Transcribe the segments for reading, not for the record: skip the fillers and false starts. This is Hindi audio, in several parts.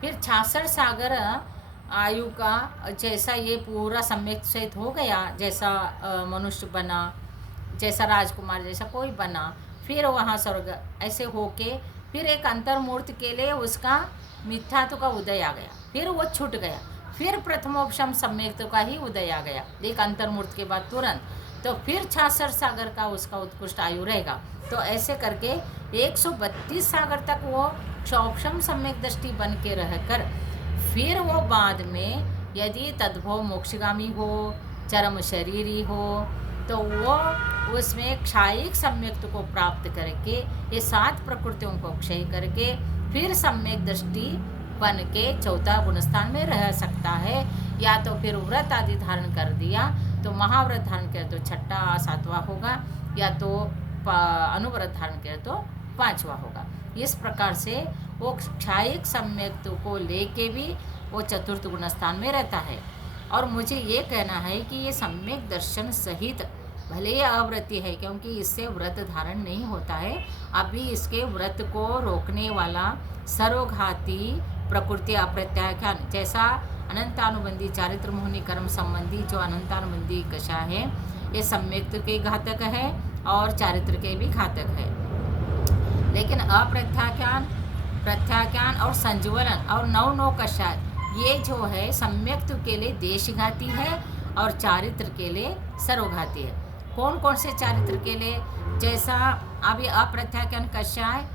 फिर 66 सागर आयु का जैसा ये पूरा सम्यक सहित हो गया, जैसा मनुष्य बना, जैसा राजकुमार जैसा कोई बना, फिर वहाँ स्वर्ग ऐसे होके फिर एक अंतर्मूर्ति के लिए उसका मिथ्यात्व का उदय आ गया, फिर वो छूट गया, फिर प्रथमोपशम सम्यक्त्व का ही उदय आ गया एक अंतर्मूर्ति के बाद तुरंत, तो फिर 66 सागर का उसका उत्कृष्ट आयु रहेगा। तो ऐसे करके 132 सागर तक वो क्षोपशम सम्यक दृष्टि बन के रहकर फिर वो बाद में यदि तद्भव मोक्षगामी हो, चरम शरीरी हो, तो वो उसमें क्षायिक सम्यक्त्व को प्राप्त करके ये 7 प्रकृतियों को क्षय करके फिर सम्यक दृष्टि बन के चौथा गुणस्थान में रह सकता है। या तो फिर व्रत आदि धारण कर दिया तो महाव्रत धारण किया तो 6वां 7वां होगा, या तो अनुव्रत धारण किया तो 5वां होगा। इस प्रकार से वो क्षायिक सम्यक्त्व को लेके भी वो चतुर्थ गुणस्थान में रहता है। और मुझे ये कहना है कि ये सम्यक दर्शन सहित भले ही अव्रती है, क्योंकि इससे व्रत धारण नहीं होता है, अभी इसके व्रत को रोकने वाला सर्वघाती प्रकृति अप्रत्याख्यान जैसा अनंतानुबंधी चारित्र मोहनी कर्म संबंधी जो अनंतानुबंधी कषाय है, ये सम्यक्त के घातक है और चारित्र के भी घातक है। लेकिन अप्रत्याख्यान, प्रत्याख्यान और संज्वलन और नौ कषाय ये जो है सम्यक्त के लिए देशघाती है और चारित्र के लिए सर्वघाती है। कौन कौन से चारित्र के लिए? जैसा अभी अप्रत्याख्यान कषाय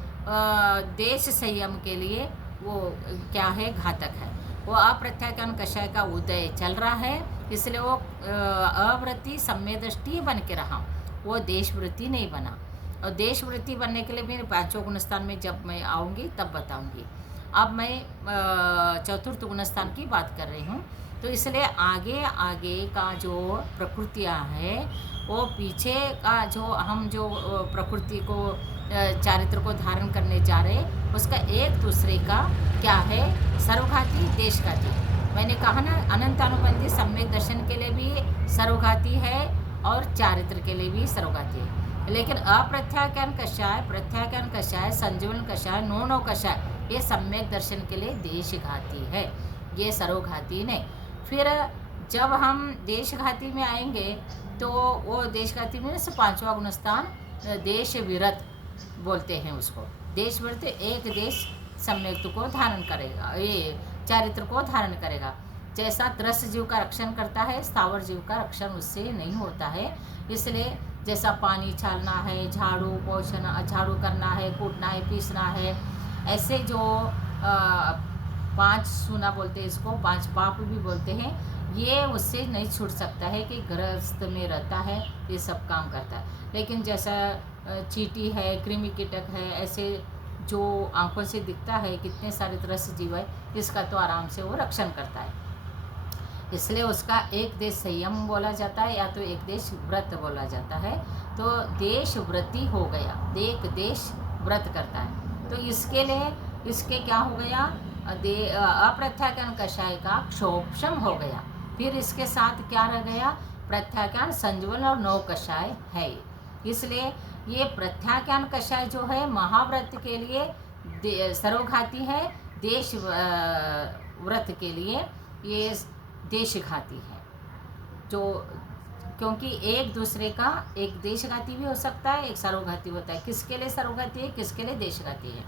देश संयम के लिए वो क्या है, घातक है। वो अप्रत्याख्यान कषाय का उदय चल रहा है, इसलिए वो अवृत्ति सम्य दृष्टि बन के रहा, वो देशवृत्ति नहीं बना। और देशवृत्ति बनने के लिए भी 5वें गुणस्थान में जब मैं आऊँगी तब बताऊँगी। अब मैं चतुर्थ गुणस्थान की बात कर रही हूँ, तो इसलिए आगे आगे का जो प्रकृतियाँ है वो पीछे का जो हम जो प्रकृति को चारित्र को धारण करने जा रहे हैं उसका एक दूसरे का क्या है, सर्वघाती देशघाती। मैंने कहा ना अनंतानुबंधी सम्यक दर्शन के लिए भी सर्वघाती है और चारित्र के लिए भी सर्वघाती है। लेकिन अप्रत्याख्यान कषाय, प्रत्याख्यान कषाय, संजीवन कषाय, नौ कषाय ये सम्यक दर्शन के लिए देशघाती है, ये सर्वघाती नहीं। फिर जब हम देशघाती में आएंगे तो वो देशघाती में से 5वां गुणस्थान देश विरत बोलते हैं उसको। देश विरत एक देश सम्यक्त को धारण करेगा, ये चारित्र को धारण करेगा। जैसा त्रस्त जीव का रक्षण करता है, स्थावर जीव का रक्षण उससे नहीं होता है। इसलिए जैसा पानी छालना है, झाड़ू पोछना, झाड़ू करना है, कूटना है, पीसना है, ऐसे जो 5 सूना बोलते हैं इसको, 5 पाप भी बोलते हैं, ये उससे नहीं छूट सकता है कि गृहस्थ में रहता है ये सब काम करता है। लेकिन जैसा चींटी है, कृमि कीटक है, ऐसे जो आंखों से दिखता है कितने सारे त्रस्त जीव है, इसका तो आराम से वो रक्षण करता है। इसलिए उसका एक देश संयम बोला जाता है या तो एक देश व्रत बोला जाता है। तो देश व्रती हो गया, एक देश व्रत करता है। तो इसके लिए इसके क्या हो गया, अप्रत्याख्यान कषाय का क्षोभशम हो गया। फिर इसके साथ क्या रह गया, प्रत्याख्यान, संजीवन और 9 कषाय है। इसलिए ये प्रत्याख्यान कषाय जो है महाव्रत के लिए सर्वघाती है, देश व्रत के लिए ये देशघाती है। जो क्योंकि एक दूसरे का एक देशघाती भी हो सकता है, एक सर्वघाती होता है। किसके लिए सर्वघाती है, किसके लिए देशघाती है?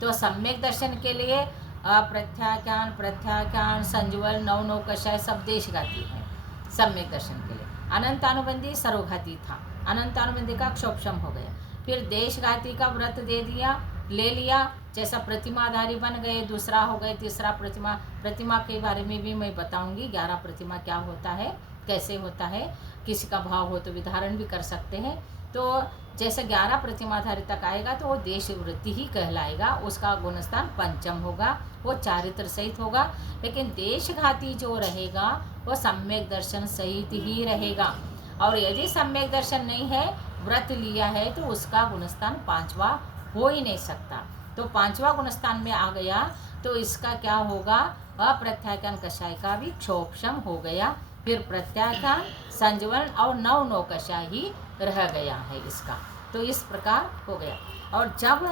तो सम्यक दर्शन के लिए अप्रत्याख्यान, प्रत्याख्यान, संज्वल, 9 कषाय सब देशघाती है सम्यक दर्शन के लिए। अनंतानुबंधी सर्वघाती था, अनंतानुबंधी का क्षोभशम हो गया। फिर देशघाती का व्रत दे दिया, ले लिया, जैसा प्रतिमाधारी बन गए, दूसरा हो गए, तीसरा प्रतिमा के बारे में भी मैं बताऊंगी। 11 प्रतिमा क्या होता है, कैसे होता है, किसी का भाव हो तो विधारण भी कर सकते हैं। तो जैसे 11 प्रतिमाधारी तक आएगा तो वो देशवृत्ति ही कहलाएगा, उसका गुणस्थान 5म होगा, वो चारित्र सहित होगा। लेकिन देशघाती जो रहेगा वो सम्यक दर्शन सहित ही रहेगा। और यदि सम्यक दर्शन नहीं है, व्रत लिया है, तो उसका गुणस्थान 5वां हो ही नहीं सकता। तो 5वां गुणस्थान में आ गया तो इसका क्या होगा, अप्रत्याख्यान कषाय का भी क्षोभशम हो गया। फिर प्रत्याख्यान, संजीवन और 9 कषाय ही रह गया है इसका। तो इस प्रकार हो गया। और जब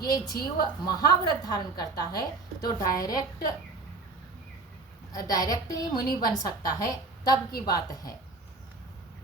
ये जीव महाव्रत धारण करता है तो डायरेक्ट ही मुनि बन सकता है, तब की बात है।